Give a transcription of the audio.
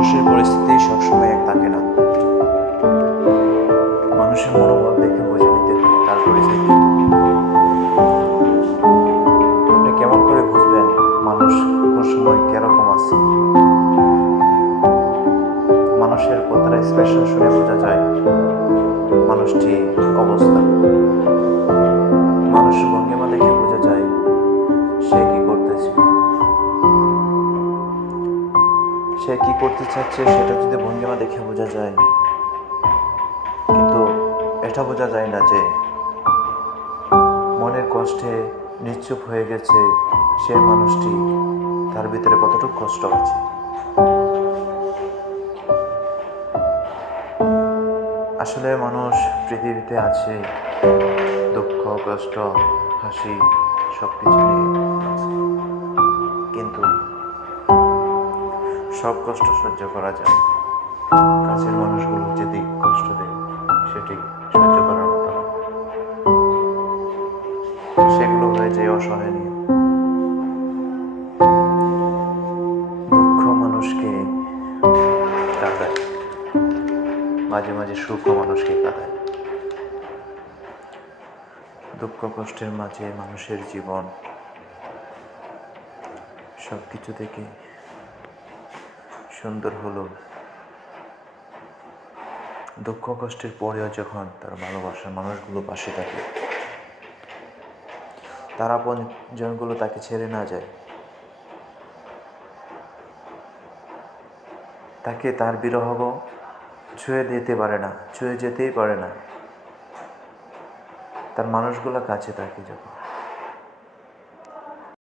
মানুষের পরিস্থিতি সবসময় এক থাকে না। মানুষের মনোভাব দেখে বুঝে নিতে হয় তার পরিস্থিতি। আপনি কেমন করে বুঝবেন মানুষ কোন সময় কিরকম আছে? মানুষের কথার এক্সপ্রেশন শুনে বোঝা যায় মানুষটি অবস্থা। মানুষের ভঙ্গিমা দেখে বোঝা যায় সে কি করতেছে, সে কি করতে চাচ্ছে সেটা যদি ভঙ্গিমা দেখে বোঝা যায়, কিন্তু এটা বোঝা যায় না যে মনের কষ্টে নিশ্চুপ হয়ে গেছে সে মানুষটি, তার ভিতরে কতটুকু কষ্ট আছে। আসলে মানুষ পৃথিবীতে আছে দুঃখ, কষ্ট, হাসি সব কিছু নিয়ে আছে, কিন্তু সব কষ্ট সহ্য করা যায়। কাছের মানুষগুলো যদি কষ্ট দেয় সেটি সহ্য করার মতো না, সেগুলো হয়ে যায় অসহনীয়। দুঃখ মানুষকে কাঁদায়, মাঝে মাঝে সুখ মানুষকে কাঁদায়। দুঃখ কষ্টের মাঝে মানুষের জীবন সব কিছু থেকে সুন্দর হলো দুঃখ কষ্টের পরেও যখন তার ভালোবাসার মানুষগুলো পাশে থাকে, তার আপনজনগুলো তাকে ছেড়ে না যায়, তাকে তার বিরহ ছুঁয়ে দিতে পারে না, ছুঁয়ে যেতেই পারে না, তার মানুষগুলো কাছে থাকে যখন